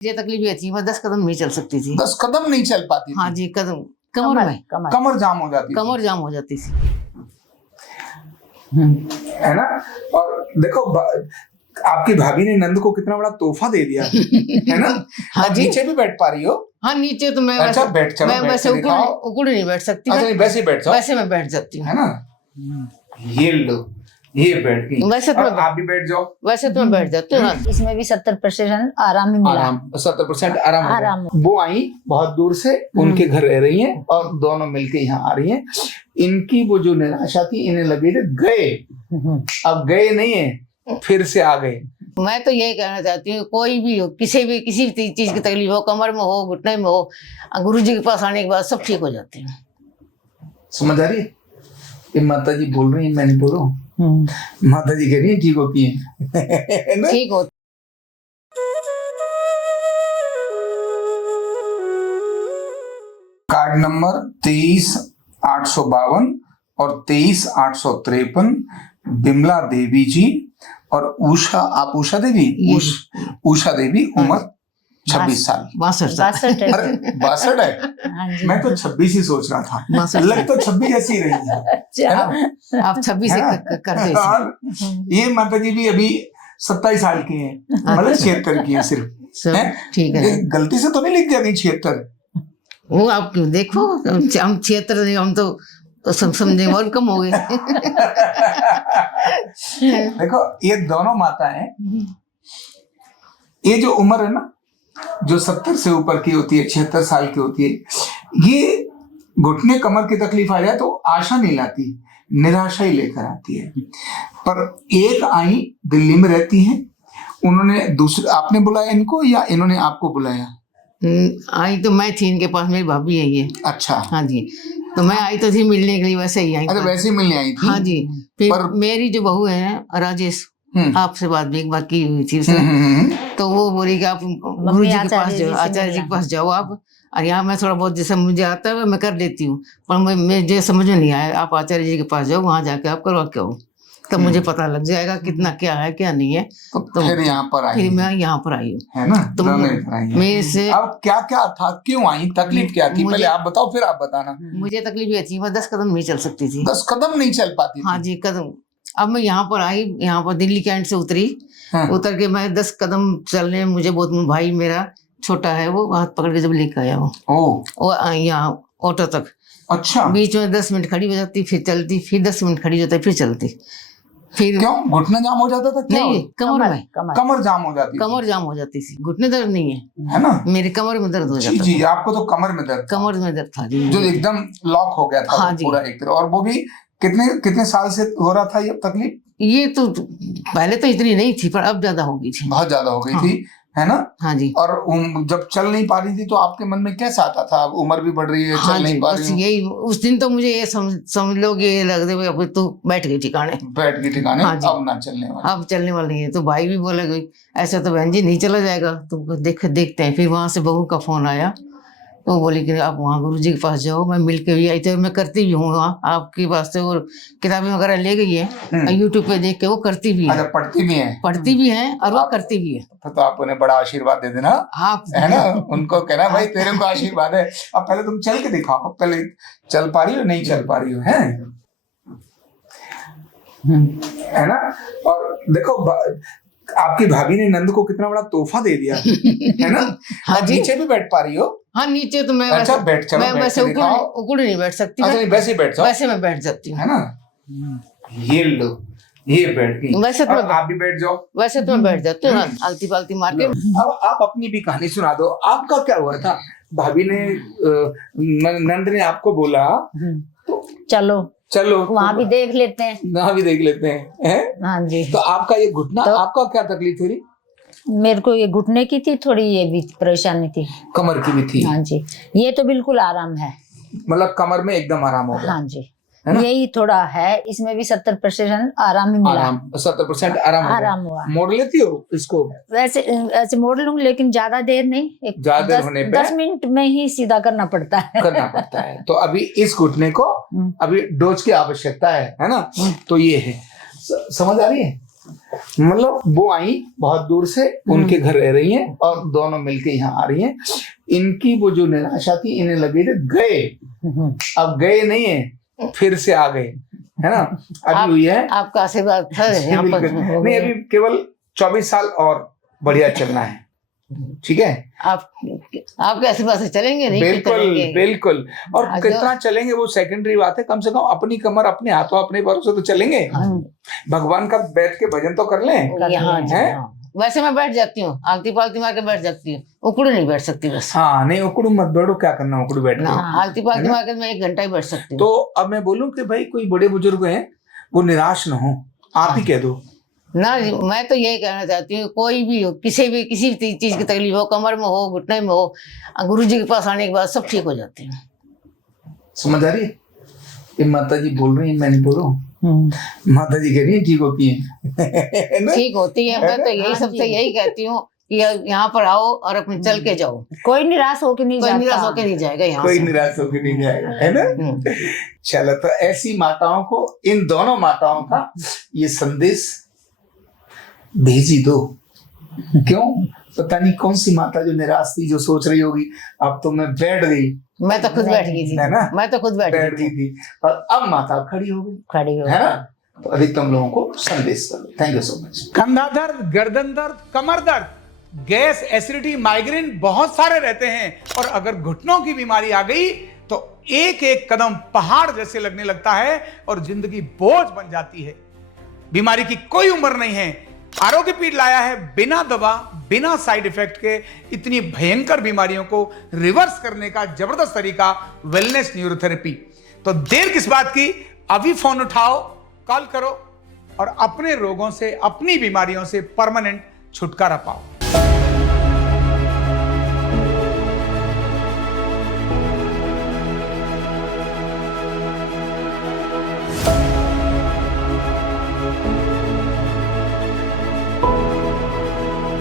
ये तकलीफ ये थी, मैं 10 कदम नहीं चल सकती थी। 10 कदम नहीं चल पाती थी। हाँ जी, कदम कमर में कमर जाम हो जाती थी। कमर जाम हो जाती थी, है ना। और देखो आपकी भाभी ने नंद को कितना बड़ा तोहफा दे दिया है ना। हाँ आप जी। नीचे भी बैठ पा रही हो। हाँ नीचे तो मैं अच्छा बैठ, चलो मैं बैठ वैसे के दिखाओ। उकड़ नहीं बैठ सकती, अच्छा वैसे ही बैठ जाओ, वैसे मैं बैठ जाती हूँ, है ना। ये लो, ये बैठ गई। वैसे तो आप भी बैठ जाओ। वैसे तो मैं बैठ जाती हूँ। इसमें भी 70% आराम ही मिला। आराम 70% आराम हो गया। आराम। वो आई बहुत दूर से, उनके घर रह रही हैं और दोनों मिलके यहाँ आ रही हैं। इनकी वो जो निराशा थी, इन्हें लगे थे गए, अब गए नहीं है, फिर से आ गए। मैं तो यही कहना चाहती हूँ, कोई भी हो, किसी भी चीज की तकलीफ हो, कमर में हो, घुटने में हो, गुरु जी के पास आने के बाद सब ठीक हो जाते हैं। समझ आ रही है? ये माता जी बोल रही है, मैं नहीं बोल रहा हूँ। माता जी कह रही है ठीक होती है ठीक हो। कार्ड नंबर 23,852 और 23,853 बिमला देवी जी और उषा, आप उषा देवी, उषा देवी, उम्र 26 साल। 62 अरे 62 है। मैं तो 26 ही सोच रहा था, लग तो 26 ऐसी ही रही है ना? आप 26 कर दे। और ये माता जी भी अभी 27 साल की हैं, मतलब 76 की है सिर्फ। ठीक है, गलती से तो नहीं लिख दिया कहीं 76? वो आप देखो, हम 76 नहीं, हम तो समझे और कम हो गए। देखो ये दोनों माताएं, ये जो उम्र है ना, जो 70 से ऊपर की होती है, 76 साल की होती है, ये घुटने कमर की तकलीफ आ जाए तो आशा नहीं लाती, निराशा ही लेकर आती है। पर एक आई दिल्ली में रहती हैं, उन्होंने दूसरे, आपने बुलाया इनको या इन्होंने आपको बुलाया? आई तो मैं थी इनके पास, मेरी भाभी है ये। अच्छा। हाँ जी, तो मैं आई तो थी मिलने के लिए, वैसे ही आई। अरे वैसे ही मिलने आई थी? हाँ जी। फिर पर मेरी जो बहू है राजेश, आपसे बात भी एक बार की हुई थी उसने, तो वो बोली कि आप गुरु जी के पास जाओ, आचार्य जी के पास जाओ आप, और यहाँ मैं थोड़ा बहुत जैसे मुझे आता है मैं कर लेती हूँ, पर मुझे समझ में नहीं आया, आप आचार्य जी के पास जाओ, वहाँ जाके आप करवा के आओ, तब मुझे पता लग जाएगा कितना क्या है क्या नहीं है। तो फिर यहाँ पर आई, फिर मैं यहाँ पर आई हूँ, है ना। तो मेरे से अब क्या क्या था, क्यों आई, तकलीफ क्या थी, पहले आप बताओ फिर आप बताना। मुझे तकलीफ ये थी, मैं 10 कदम नहीं चल सकती थी। 10 कदम नहीं चल पाती थी? हाँ जी, कदम। अब मैं यहाँ पर आई, यहाँ पर दिल्ली कैंट से उतरी, उतर के मैं 10 कदम चलने, मुझे बहुत, भाई मेरा छोटा है, वो हाथ पकड़ के जब लेकर आया वो यहाँ ऑटो तक। अच्छा। बीच में 10 मिनट खड़ी हो जाती, फिर चलती, फिर 10 मिनट खड़ी होती, फिर चलती। फिर क्यों, घुटना जाम हो जाता था? नहीं, कमर में कमर जाम हो जाती, कमर जाम हो जाती थी, घुटने दर्द नहीं है ना, मेरे कमर में दर्द हो जाता। जी, आपको तो कमर में दर्द, कमर में दर्द था जी, जो एकदम लॉक हो गया था। हाँ पूरा एक तरह। और वो भी कितने साल से हो रहा था ये तकलीफ? ये तो पहले तो इतनी नहीं थी, पर अब ज्यादा हो गई थी, बहुत ज्यादा हो गई थी, है ना। हाँ जी। और जब चल नहीं पा रही थी तो आपके मन में कैसा आता था, उम्र भी बढ़ रही है, चल नहीं पा रही? यही उस दिन तो मुझे ये समझ लो कि ये लग रहा है तू बैठ गई ठिकाने, हाँ अब ना चलने वाला, अब चलने वाली नहीं है। तो भाई भी बोला गई ऐसा तो बहन जी नहीं चला जाएगा, तो देखते हैं। फिर वहां से बहू का फोन आया, वो बोली कि आप वहाँ गुरु जी के पास जाओ, मैं मिल के भी आई थी, मैं करती भी हूँ वहाँ आपके पास से, और किताबें वगैरह ले गई है, यूट्यूब पे देख के वो करती भी है, पढ़ती भी है और वो करती भी है। तो आप उन्हें बड़ा आशीर्वाद दे देना, आप है ना, उनको कहना भाई तेरे को आशीर्वाद है, अब पहले तुम चल के दिखाओ, पहले चल पा रही हो, नहीं चल पा रही हो, है ना। और देखो आपकी भाभी ने नंद को कितना बड़ा तोहफा दे दिया है ना। हाँ जी। नीचे भी बैठ पा रही हो? हाँ नीचे तो मैं अच्छा बैठ, चलो मैं वैसे उकड़ नहीं बैठ सकती। अच्छा वैसे ही बैठ जाओ, वैसे मैं बैठ जाती हूँ, है ना। ये लो, ये बैठ गई। वैसे तो आप भी बैठ जाओ, वैसे तो मैं बैठ जाती हूँ, आलती पालती मार के। अब आप अपनी भी कहानी सुना दो, आपका क्या हुआ था? भाभी ने नंद ने आपको बोला तो चलो वहाँ भी देख लेते हैं, वहाँ भी देख लेते हैं। हाँ जी। तो आपका ये घुटना, तो आपका क्या तकलीफ थी? मेरे को ये घुटने की थी, थोड़ी ये भी परेशानी थी, कमर की भी थी? हाँ जी। ये तो बिल्कुल आराम है, मतलब कमर में एकदम आराम हो गया? हाँ जी। यही थोड़ा है, इसमें भी 70% आराम ही मिला। 70% आराम हुआ। मोड़ लेती हो इसको? वैसे मोड़ लूंगी, लेकिन ज्यादा देर नहीं, ज्यादा देर होने पे 10 मिनट में ही सीधा करना पड़ता है। तो अभी इस घुटने को अभी डोज की आवश्यकता है ना। तो ये है, समझ आ रही है? मतलब वो आई बहुत दूर से, उनके घर रह रही हैं और दोनों मिलके यहाँ आ रही हैं। इनकी वो जो निराशा थी, इन्हें लगे थे गए, अब गए नहीं है, फिर से आ गए, है ना। अभी हुई है आपका आशीर्वाद था यहाँ पर। नहीं, अभी केवल 24 साल और बढ़िया चलना है, ठीक है। आपके आशीर्वाद से चलेंगे, नहीं तो बिल्कुल चलेंगे। बिल्कुल। और कितना चलेंगे वो सेकेंडरी बात है, कम से कम अपनी कमर अपने हाथों अपने पैरों से तो चलेंगे। भगवान का बैठ के भजन तो कर लें। यहाँ हैं? वैसे मैं बैठ जाती हूँ, आलती पालती मार के बैठ जाती हूँ, उकड़ू नहीं बैठ सकती बस। हाँ नहीं, उकड़ू मत बैठो, क्या करना उकड़ू बैठ ना, के। आलती पालती मार के मैं 1 घंटा ही बैठ सकती हूँ। तो अब मैं बोलूं कि भाई कोई बड़े बुजुर्ग हैं, वो निराश न हो, आप ही कह दो ना। मैं तो यही कहना चाहती हूँ, कोई भी हो, किसी भी चीज की तकलीफ हो, कमर में हो, घुटने में हो, गुरु जी के पास आने के बाद सब ठीक हो जाते हैं। समझ आ रही है? ये माता जी बोल रही है, मैं नहीं बोल रहा हूँ। माता जी कह रही है ठीक होती है ना? ठीक होती है। मैं तो यही सबसे यही कहती हूँ कि यहाँ पर आओ और अपने चल के जाओ। कोई निराश होके नहीं कोई जाता। निराश होके नहीं जाएगा यहाँ कोई से। निराश होकर नहीं जाएगा, है ना। चलो, तो ऐसी माताओं को, इन दोनों माताओं का ये संदेश भेजी दो। क्यों? पता नहीं कौन सी माता जो निराश थी, जो सोच रही होगी अब तो मैं बैठ गई। मैं तो खुद बैठ गई थी, है ना? मैं तो खुद बैठ बैठ गई गई थी और अब माता खड़ी हो गई, खड़ी हो है ना। तो अधिकतम लोगों को संदेश कर दो। Thank you so much. कंधा दर्द, गर्दन दर्द, कमर दर्द, गैस, एसिडिटी, माइग्रेन बहुत सारे रहते हैं, और अगर घुटनों की बीमारी आ गई तो एक एक कदम पहाड़ जैसे लगने लगता है और जिंदगी बोझ बन जाती है। बीमारी की कोई उम्र नहीं है। आरोग्य पीठ लाया है बिना दवा, बिना साइड इफेक्ट के इतनी भयंकर बीमारियों को रिवर्स करने का जबरदस्त तरीका, वेलनेस न्यूरोथेरेपी। तो देर किस बात की, अभी फोन उठाओ, कॉल करो और अपने रोगों से, अपनी बीमारियों से परमानेंट छुटकारा पाओ।